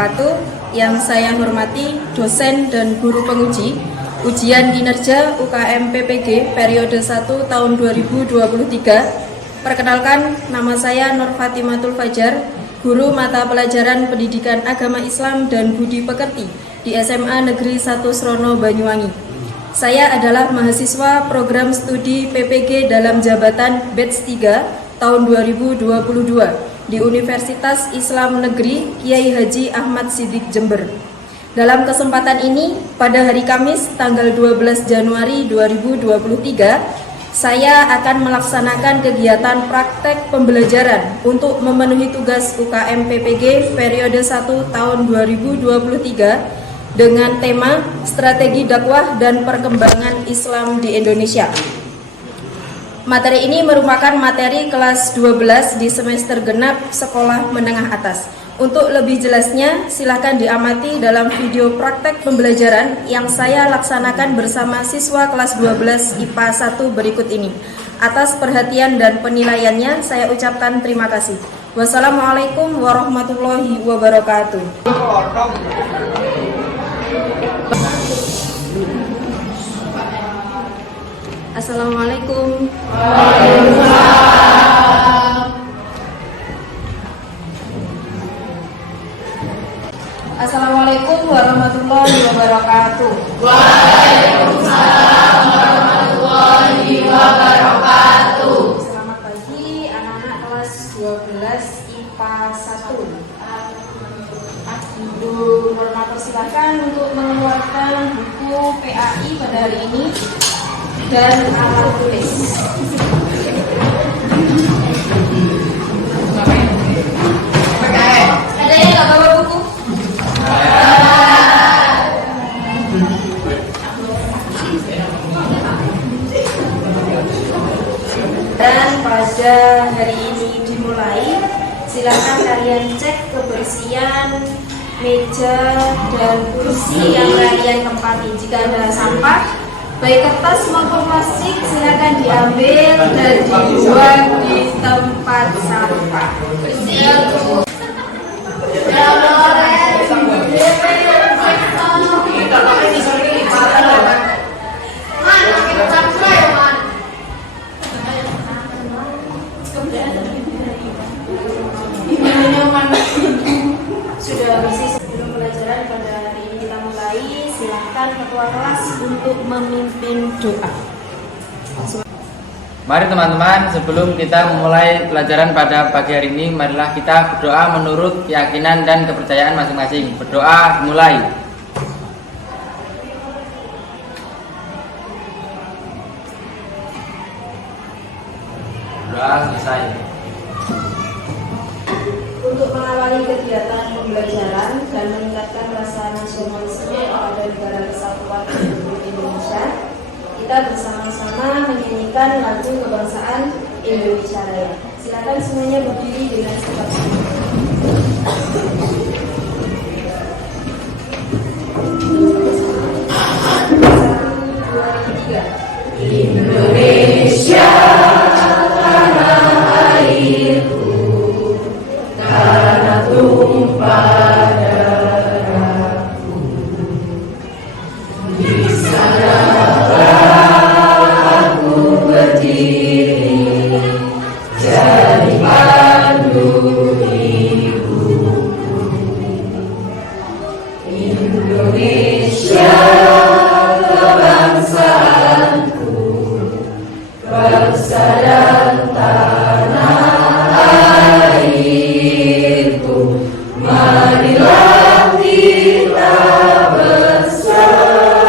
wabarakatuh. Yang saya hormati dosen dan guru penguji ujian kinerja UKM PPG periode 1 tahun 2023. Perkenalkan, nama saya Nur Fatimatul Fajar, guru mata pelajaran Pendidikan Agama Islam dan Budi Pekerti di SMA Negeri 1 Srono, Banyuwangi. Saya adalah mahasiswa program studi PPG dalam jabatan Batch 3 tahun 2022 di Universitas Islam Negeri Kiai Haji Ahmad Siddiq Jember. Dalam kesempatan ini, pada hari Kamis tanggal 12 Januari 2023, saya akan melaksanakan kegiatan praktek pembelajaran untuk memenuhi tugas UKM PPG periode 1 tahun 2023 dengan tema Strategi Dakwah dan Perkembangan Islam di Indonesia. Materi ini merupakan materi kelas 12 di semester genap sekolah menengah atas. Untuk lebih jelasnya, silakan diamati dalam video praktek pembelajaran yang saya laksanakan bersama siswa kelas 12 IPA 1 berikut ini. Atas perhatian dan penilaiannya, saya ucapkan terima kasih. Wassalamualaikum warahmatullahi wabarakatuh. Assalamualaikum. Assalamualaikum warahmatullahi wabarakatuh. Waalaikumsalam warahmatullahi wabarakatuh. Selamat pagi anak-anak kelas 12 IPA 1. Ibu Norma persilahkan untuk mengeluarkan buku PAI pada hari ini dan alat tulis. Ada yang nggak bawa buku? Dan pada hari ini dimulai, silakan kalian cek kebersihan meja dan kursi yang kalian tempati. Jika ada sampah, baik kertas maupun plastik, silakan diambil dan dibuang di tempat sampah. Sudah bersih sebelum pelajaran pada hari ini kita mulai. Silakan ketua kelas untuk memimpin doa. Mari teman-teman, sebelum kita memulai pelajaran pada pagi hari ini, marilah kita berdoa menurut keyakinan dan kepercayaan masing-masing. Berdoa mulai. Berdoa selesai. Untuk mengawali kegiatan pembelajaran dan meningkatkan rasa nasionalisme kepada negara kesatuan Republik Indonesia, kita bersama-sama menyanyikan lagu kebangsaan Indonesia Raya. Silakan semuanya berdiri dengan sikap Indonesia tanah airku, tanah tumpah darahku. Di sanalah aku berdiri, jadi pandu hidupku. Indonesia kebangsaanku, bangsa dan tanah airku. Marilah kita bersatu,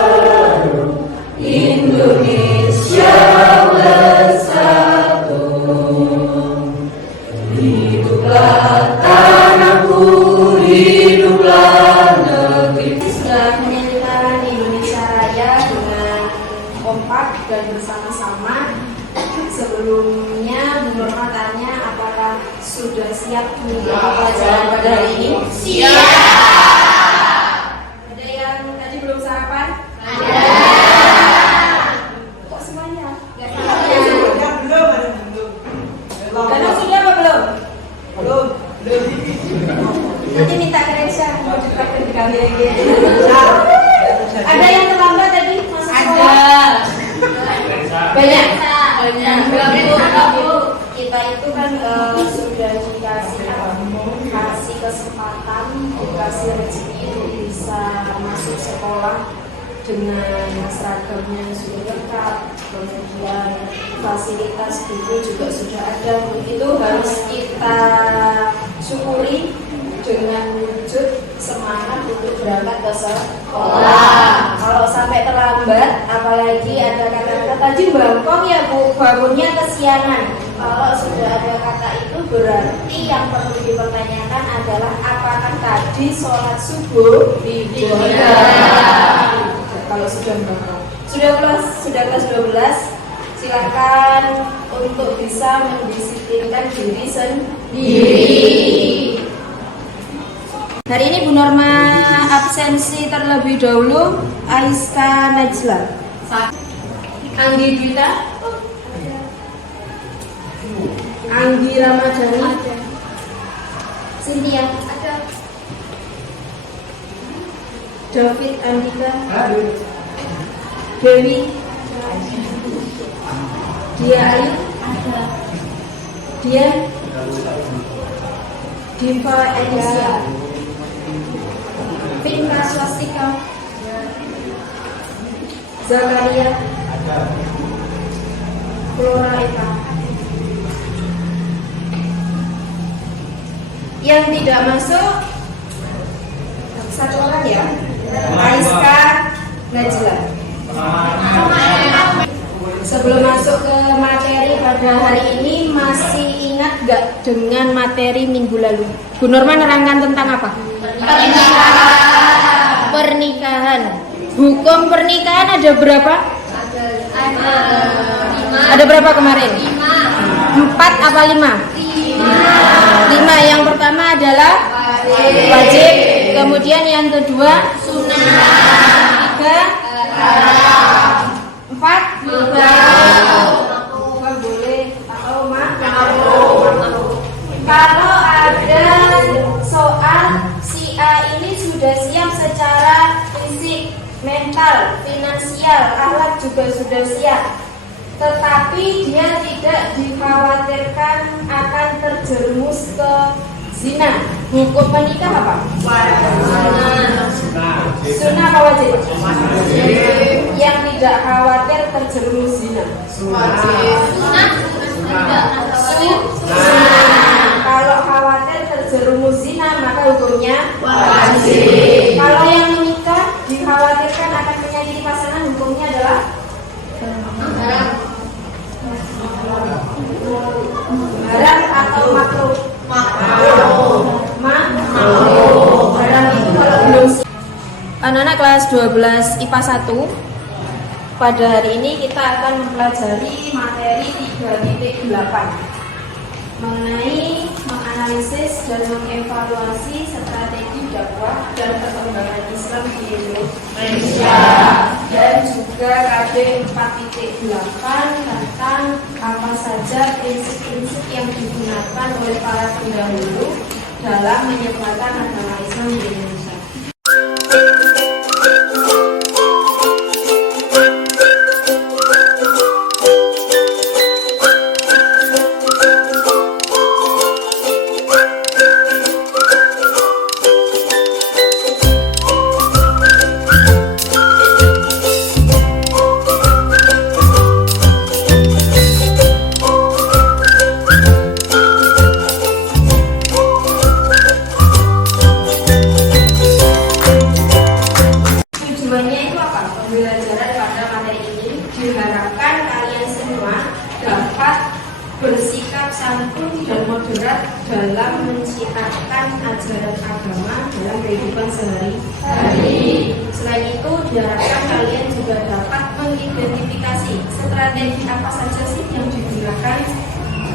Indonesia bersatu. Hiduplah tanahku, hiduplah negeri. sudah menyanyikan Indonesia Raya dengan kompak dan bersama-sama. Sebelumnya, Bu Norma tanya apakah sudah siap mengikuti pelajaran pada hari ini? Siap. Ada yang tadi belum sarapan? Ada. Kok semuanya? Nggak Yang sarapan? belum, ada yang belum. Danau sudah apa belum? Belum. Nanti minta ke Resha mau Ada yang terlambat tadi masuk sekolah? Banyak. Kita itu kan sudah dikasih kesempatan, dikasih rezeki untuk bisa masuk sekolah dengan seragamnya yang sudah lengkap, kemudian fasilitas buku juga sudah ada. Itu harus kita syukuri dengan wujud semangat untuk berangkat ke sekolah. Kalau sampai terlambat, apalagi ada kata-kata tadi bangkong ya Bu, bangunnya kesiangan. Kalau sudah ada kata itu berarti yang perlu dipertanyakan adalah apakah tadi sholat subuh tidak. Kalau sudah bangkong, sudah kelas 12, silakan untuk bisa mendisiplinkan diri sendiri. Hari ini Bu Norma absensi terlebih dahulu Aiska Najla, Anggi Dwita, Anggi Ramadhani, Cynthia, David Andika, Dewi, Dia Ayu, Dia, Diva Elisia, Pinka Swastika, Zakaria, Flora Eka. Yang tidak masuk satu orang ya, Aiska Najla. Sebelum masuk ke materi pada hari ini, masih ingat gak dengan materi minggu lalu? Bu Norma nerangkan tentang apa? Pernikahan. Hukum pernikahan ada berapa? Ada berapa kemarin? 4 apa 5? 5. Yang pertama adalah wajib. Kemudian yang kedua sunnah. 3 4 boleh tahu kalau ada soal si A ini sudah siap secara fisik, mental, finansial, akhlak juga sudah siap, tetapi dia tidak dikhawatirkan akan terjerumus ke zina. Hukum menikah apa? Sunnah apa wajib? Yang tidak khawatir terjerumus zina. Kalau khawatir terjerumus zina maka hukumnya wajib. Kalau yang menikah dikhawatirkan akan menyakiti pasangan, hukumnya adalah haram atau makruh? Barang itu kalau belum. Anak-anak kelas 12 IPA 1, pada hari ini kita akan mempelajari materi 3.8 mengenai menganalisis dan mengevaluasi strategi dakwah dan perkembangan Islam di Indonesia, dan juga KD 4.8 tentang apa saja prinsip-prinsip yang digunakan oleh para pendahulu dalam menyebarkan agama Islam di Indonesia. Pembelajaran pada materi ini diharapkan kalian semua dapat bersikap santun dan moderat dalam menciptakan ajaran agama dalam kehidupan sehari-hari. Selain itu, diharapkan kalian juga dapat mengidentifikasi strategi apa saja sih yang digunakan,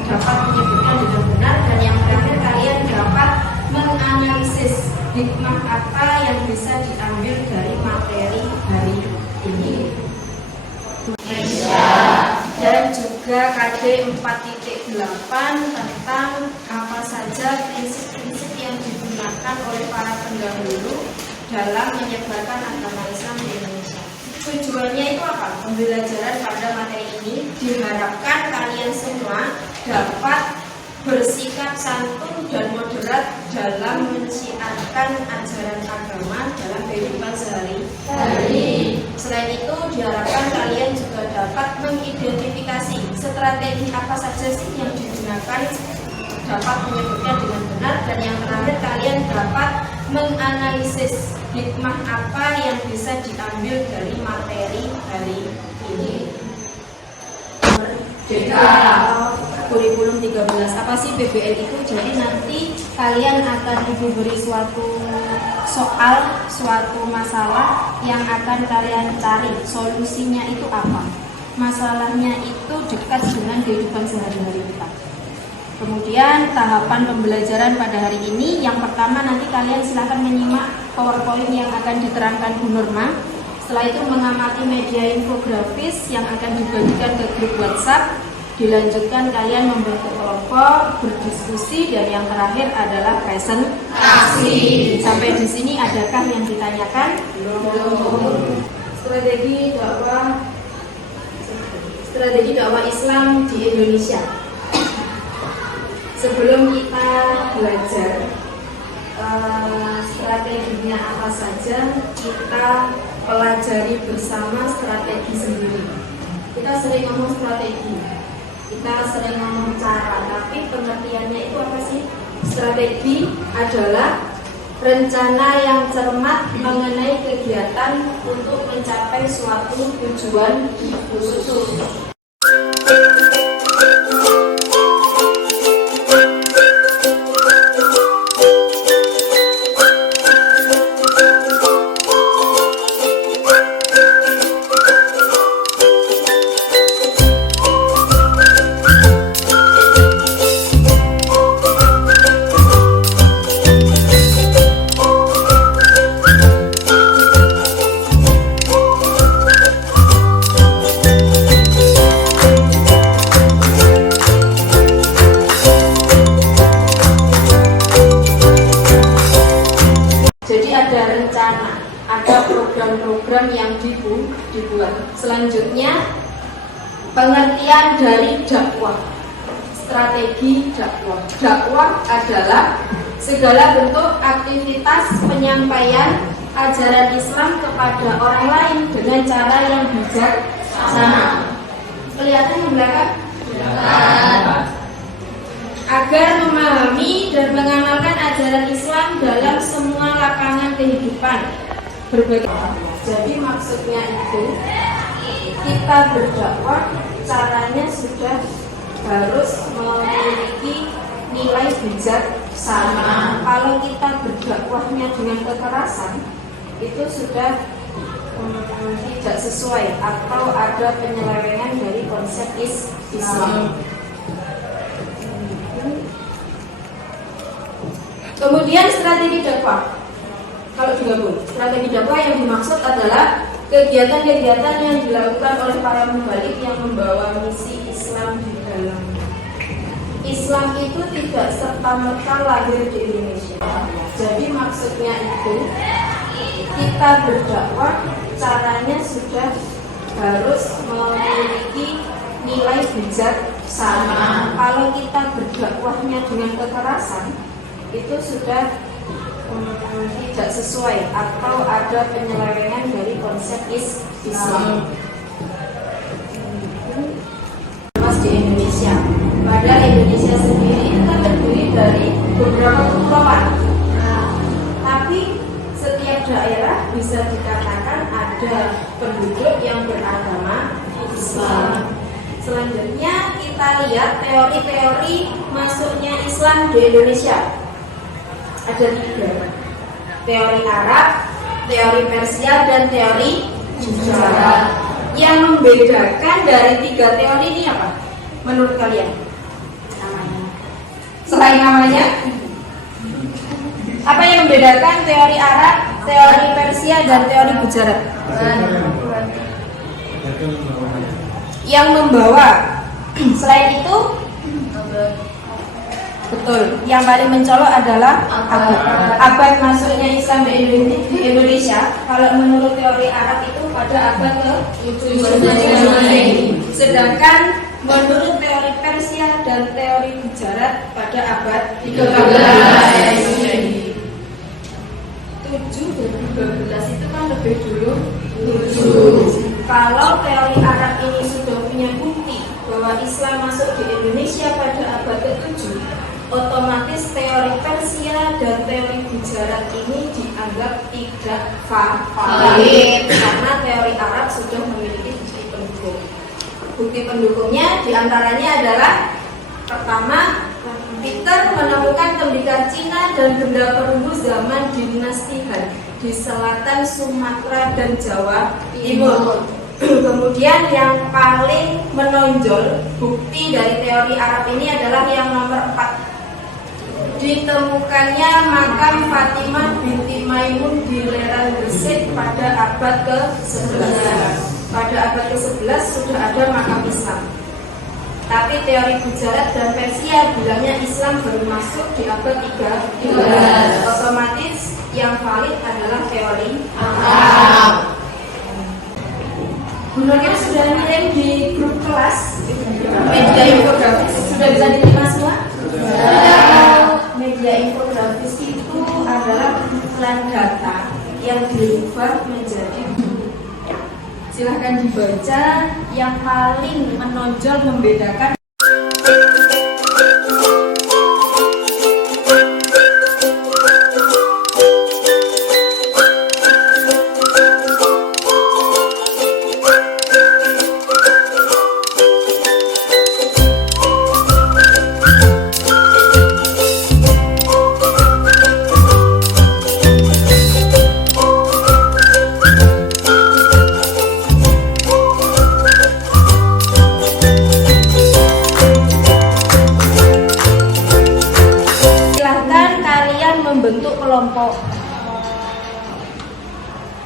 dapat menyebutkan dengan benar, dan yang terakhir kalian dapat menganalisis hikmah apa yang bisa diambil dari materi hari ini. Dan juga KD 4.8 tentang apa saja prinsip-prinsip yang digunakan oleh para pendahulu dalam menyebarkan agama Islam di Indonesia. Tujuannya itu apa? Pembelajaran pada materi ini diharapkan kalian semua dapat bersikap santun dan moderat dalam mensiarkan ajaran agama dalam kehidupan sehari-hari. Selain itu, diharapkan kalian juga dapat mengidentifikasi strategi apa saja sih yang digunakan dapat menyebutnya dengan benar, dan yang terakhir kalian dapat menganalisis hikmah apa yang bisa diambil dari materi hari ini. Jadi kurikulum 13, apa sih PBL itu? Jadi nanti kalian akan diberi suatu soal, suatu masalah yang akan kalian cari solusinya itu apa. Masalahnya itu dekat dengan kehidupan sehari-hari kita. Kemudian tahapan pembelajaran pada hari ini, yang pertama nanti kalian silahkan menyimak PowerPoint yang akan diterangkan Bu Nurma. Setelah itu mengamati media infografis yang akan dibagikan ke grup WhatsApp. Dilanjutkan kalian membentuk kelompok, berdiskusi, dan yang terakhir adalah presentasi. Sampai di sini adakah yang ditanyakan? Belum. Strategi dakwah Islam di Indonesia. Sebelum kita belajar strateginya apa saja, kita pelajari bersama strategi sendiri. Kita sering ngomong strategi, kita sering ngomong cara, tapi pengertiannya itu apa sih? Strategi adalah rencana yang cermat mengenai kegiatan untuk mencapai suatu tujuan khusus. Program yang dibuat. Selanjutnya pengertian dari dakwah. Strategi dakwah. Dakwah adalah segala bentuk aktivitas penyampaian ajaran Islam kepada orang lain dengan cara yang bijaksana. Kelihatan di belakang? Agar memahami dan mengamalkan ajaran Islam dalam semua lapangan kehidupan. Berbagai. Jadi maksudnya itu kita berdakwah caranya sudah harus memiliki nilai bijaksana. Kalau kita berdakwahnya dengan kekerasan, itu sudah tidak sesuai atau ada penyelewengan dari konsep Islam. Kemudian strategi dakwah. Kalau digabung, strategi dakwah yang dimaksud adalah kegiatan-kegiatan yang dilakukan oleh para mubalik yang membawa misi Islam di dalam. Islam itu tidak serta-merta lahir di Indonesia. Jadi maksudnya itu kita berdakwah caranya sudah harus memiliki nilai bijaksana. Kalau kita berdakwahnya dengan kekerasan, itu sudah tidak sesuai atau ada penyelewengan dari konsep Islam. Mas di Indonesia, padahal Indonesia sendiri itu kan terdiri dari beberapa kepulauan. Tapi setiap daerah bisa dikatakan ada penduduk yang beragama Islam. Selanjutnya kita lihat teori-teori masuknya Islam di Indonesia. Ada 3, teori Arab, teori Persia, dan teori Jawa. Yang membedakan dari 3 teori ini apa? Menurut kalian? Namanya. Selain namanya, apa yang membedakan teori Arab, teori Persia, dan teori Gujarat? Yang membawa. Selain itu, Betul. Yang paling mencolok adalah abad masuknya Islam di Indonesia. Kalau menurut teori Arab itu pada abad ke-7. Sedangkan menurut teori Persia dan teori Gujarat pada abad 13. 7 dan 12 itu kan lebih dulu 7. Kalau teori Arab ini sudah punya bukti bahwa Islam masuk di Indonesia pada abad ke-7, otomatis teori Persia dan teori Gujarat ini dianggap tidak valid karena teori Arab sudah memiliki bukti pendukung. Bukti pendukungnya diantaranya adalah pertama, Peter menemukan tembikar Cina dan benda perunggu zaman dinasti Han di selatan Sumatera dan Jawa Timur. Kemudian yang paling menonjol bukti dari teori Arab ini adalah yang nomor 4. Ditemukannya makam Fatimah binti Maimun di lereng Gresik pada abad ke-11. Pada abad ke-11 sudah ada makam Islam. Tapi teori Gujarat dan Persia bilangnya Islam baru masuk di abad 13. Otomatis yang valid adalah teori Arab. Gurunya sudah ngirim di grup kelas media infografis, sudah bisa diterima semua? Media infografis itu adalah kumpulan data yang dirubah menjadi buku. Silahkan dibaca, yang paling menonjol membedakan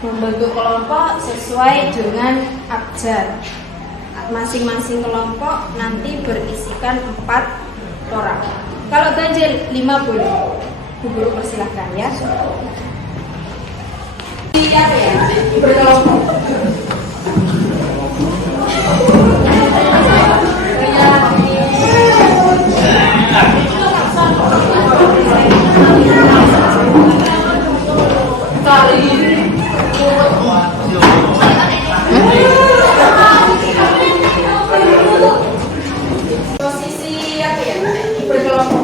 membentuk kelompok sesuai dengan abjad. Masing-masing kelompok nanti berisikan 4 orang. Kalau ganjil 5 boleh. Bu Guru persilahkan ya. Siap ya, berkelompok. Posisi apa ya? Berkelompok.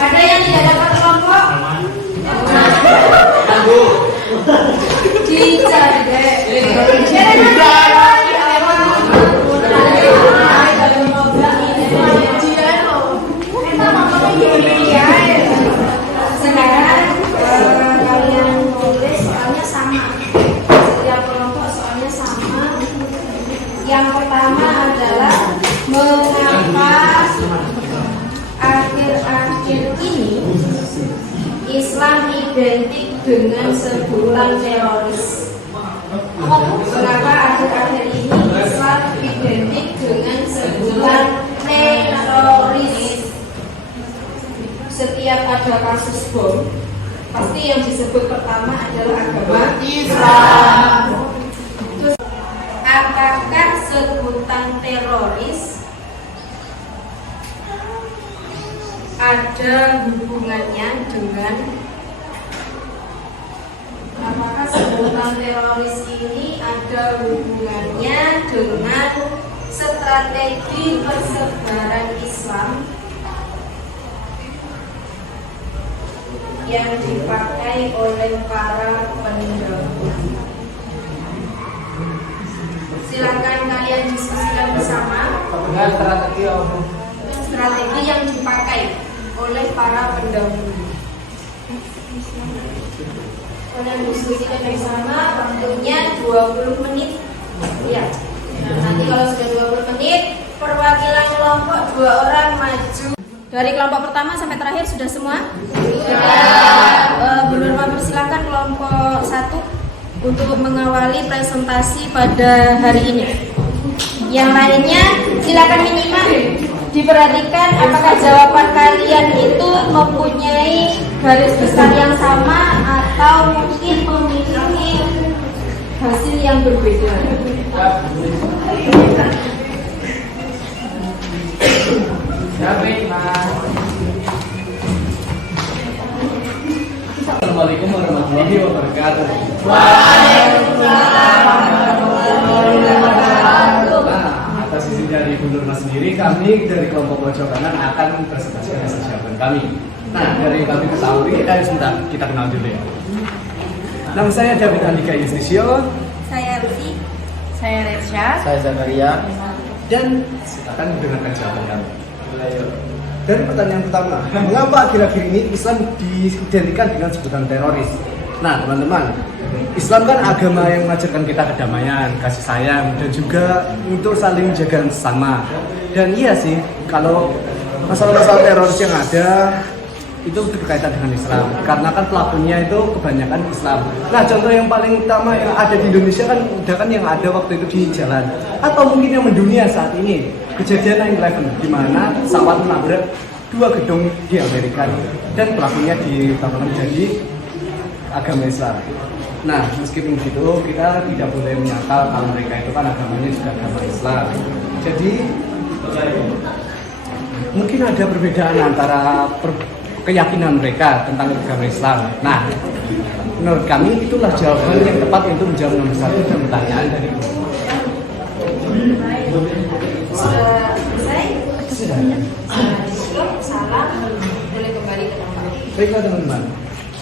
Ada yang tidak dapat kelompok? Dicari deh. Sekarang kalian tulis soalnya sama. Setiap kelompok soalnya sama. Yang pertama adalah mengapa akhir-akhir ini Islam identik dengan sebutan teroris. Mengapa akhir-akhir ini Islam identik dengan sebutan teroris? Setiap ada kasus bom, pasti yang disebut pertama adalah agama Islam. Terus, apakah sebutan teroris ada hubungannya dengan apakah sebutan teroris ini ada hubungannya dengan strategi persebaran Islam yang dipakai oleh para pendahulu? Silakan kalian diskusikan bersama. Strategi yang dipakai oleh para pendahulu. kalian diskusikan bersama, waktunya 20 menit. Ya. Nah, nanti kalau sudah 20 menit, perwakilan kelompok 2 orang maju. Dari kelompok pertama sampai terakhir sudah semua? Sudah. Bu Nurma persilakan kelompok 1 untuk mengawali presentasi pada hari ini. Yang lainnya silakan menyimak. Diperhatikan apakah jawaban kalian itu mempunyai garis besar yang sama atau mungkin memiliki hasil yang berbeda. Assalamualaikum warahmatullahi wabarakatuh. Waalaikumsalam warahmatullahi wabarakatuh. Nah, atas izin dari Bu Nurma sendiri, kami dari kelompok pojok kanan akan presentasikan hasil jawaban kami. Nah, dari kami ketahui, sebentar kita kenal dulu ya. Nama saya David Andika Yustisio. Saya Rufi. Saya Resya. Saya Zakaria. Dan silakan mendengarkan jawaban kami. Dari pertanyaan pertama, mengapa akhir-akhir ini Islam diidentikan dengan sebutan teroris? Nah, teman-teman, Islam kan agama yang mengajarkan kita kedamaian, kasih sayang, dan juga untuk saling menjaga sesama. Dan iya sih, kalau masalah-masalah teroris yang ada itu berkaitan dengan Islam, karena kan pelakunya itu kebanyakan Islam. Nah, contoh yang paling utama yang ada di Indonesia kan udah kan yang ada waktu itu di jalan, atau mungkin yang mendunia saat ini, kejadian 9/11 di mana pesawat menabrak 2 gedung di Amerika dan pelakunya ditangkap menjadi agama Islam. Nah, meskipun begitu kita tidak boleh menyangkal kalau mereka itu kan agamanya juga agama Islam. Jadi mungkin ada perbedaan antara keyakinan mereka tentang agama Islam. Nah, menurut kami itulah jawaban yang tepat untuk menjawab nomor 1 dan pertanyaan dari Bu. Sudah selesai? Sudah. Salam. Boleh kembali ke tempat. Baiklah teman-teman.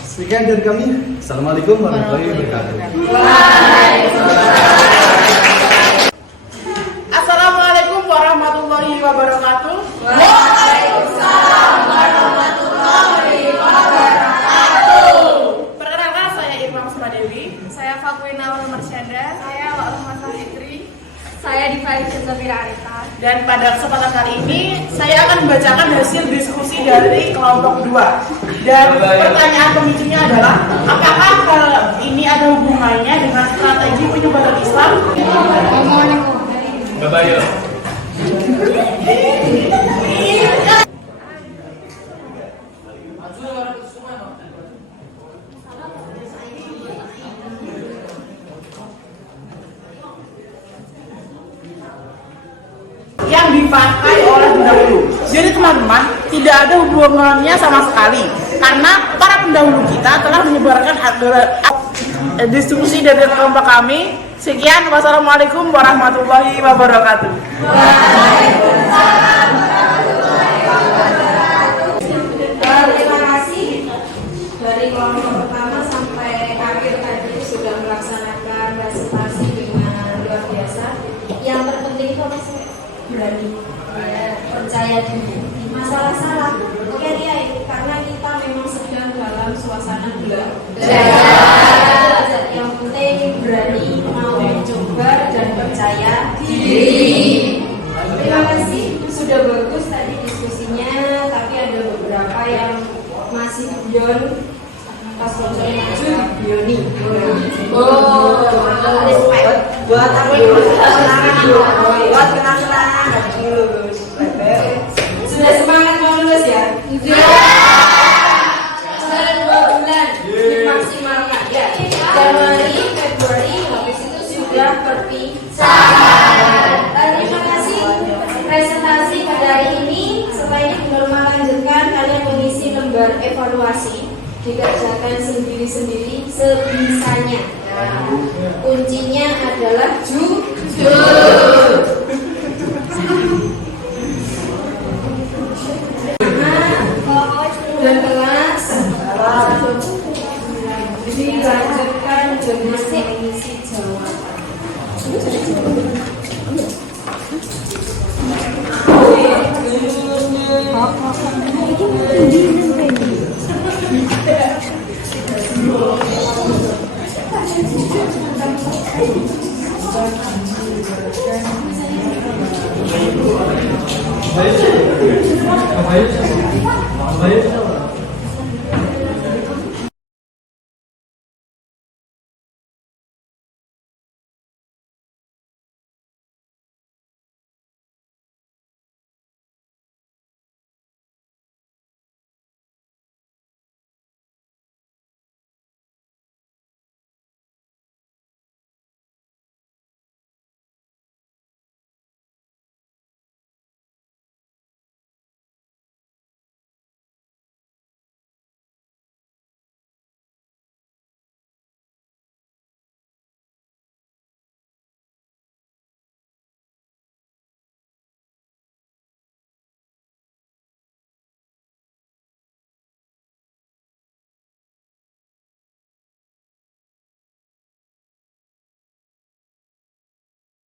Sekian dari kami. Assalamualaikum warahmatullahi wabarakatuh. Assalamualaikum warahmatullahi wabarakatuh. Waalaikumsalam warahmatullahi wabarakatuh. Perkenalkan, saya Irma Sumadewi. Saya Fakwina Marsyanda. Saya Wa'alumasa Fitri. Saya Diva Safira Arita. Dan pada kesempatan kali ini saya akan membacakan hasil diskusi dari kelompok 2. Dan pertanyaan pemicunya adalah, apakah hal ini ada hubungannya dengan strategi penyebaran Islam? Bapak yuk. Yang dipakai oleh pendahulu. Jadi teman-teman, tidak ada hubungannya sama sekali, karena para pendahulu kita telah menyebarkan diskusi dari kelompok kami. Sekian, wassalamualaikum warahmatullahi wabarakatuh. Terima kasih dari kelompok pertama sampai akhir tadi sudah melaksanakan presentasi dengan luar biasa. Yang terpenting itu apa sih? Berani, ya, percaya diri. Masalah salah, oke ya, karena kita memang sedang dalam suasana gelap. Yang penting berani, mau mencoba dan percaya diri. Terima kasih, sudah bagus tadi diskusinya, tapi ada beberapa yang masih beyond. Pas konsolnya maju, Bioni. Oh, respect. Buat aku buat kenang-kenangan dulu. Sudah semangat mau lulus ya? Sudah 2 bulan maksimalnya ya. Januari, Februari, habis itu sudah perpisahan. Terima kasih presentasi pada hari ini. Setelah ini Bu Nurma lanjutkan, kalian mengisi lembar evaluasi. Dikerjakan sendiri-sendiri sebisanya. Nah, kuncinya adalah jujur. Dan kelas dilanjutkan dengan mengisi jawaban.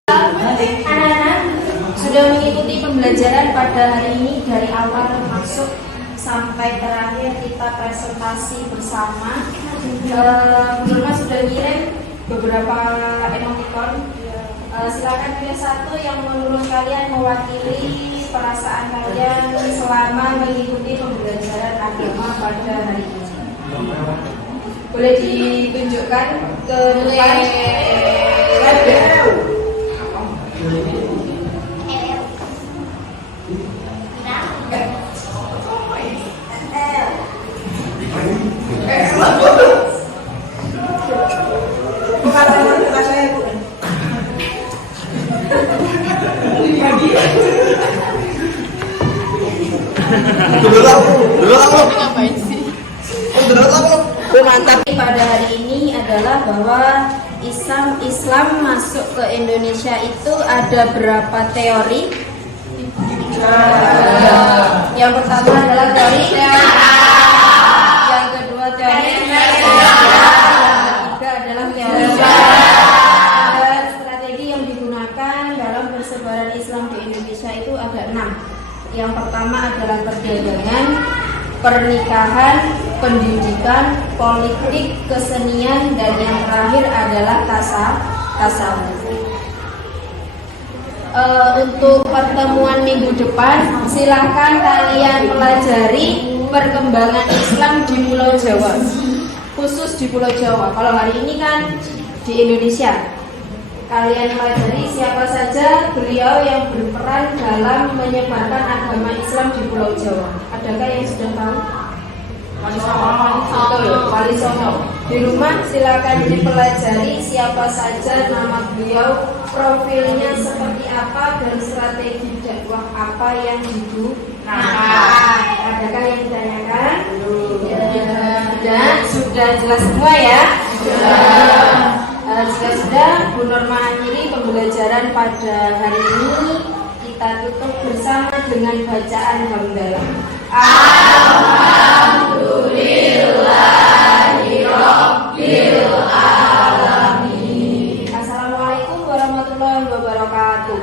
Anak-anak sudah mengikuti pembelajaran pada hari ini dari awal masuk sampai terakhir kita presentasi bersama. Guru sudah ngirim beberapa emoticon. Silakan pilih satu yang menurut kalian mewakili perasaan kalian selama mengikuti pembelajaran agama pada hari ini. Boleh ditunjukkan ke depan. Pada hari ini adalah bahwa Islam masuk ke Indonesia itu ada berapa teori? Yang pertama adalah teori, yang kedua teori, yang ketiga adalah teori. Dan strategi yang digunakan dalam persebaran Islam di Indonesia itu ada 6. Yang pertama adalah perdagangan, pernikahan, pendidikan, politik, kesenian, dan yang terakhir adalah tasawuf. Untuk pertemuan minggu depan, silahkan kalian pelajari perkembangan Islam di Pulau Jawa, khusus di Pulau Jawa. Kalau hari ini kan di Indonesia, kalian pelajari siapa saja beliau yang berperan dalam menyebarkan agama Islam di Pulau Jawa. Adakah yang sudah tahu? Wali Songo. Di rumah silakan dipelajari siapa saja nama beliau, profilnya seperti apa, dan strategi dakwah apa yang digunakan. Adakah yang ditanyakan? Sudah jelas semua ya? Jika sudah, Bu Norma akhiri pembelajaran pada hari ini. Kita tutup bersama dengan bacaan hamdalah. Alhamdulillahirabbil alamin. Assalamualaikum warahmatullahi wabarakatuh.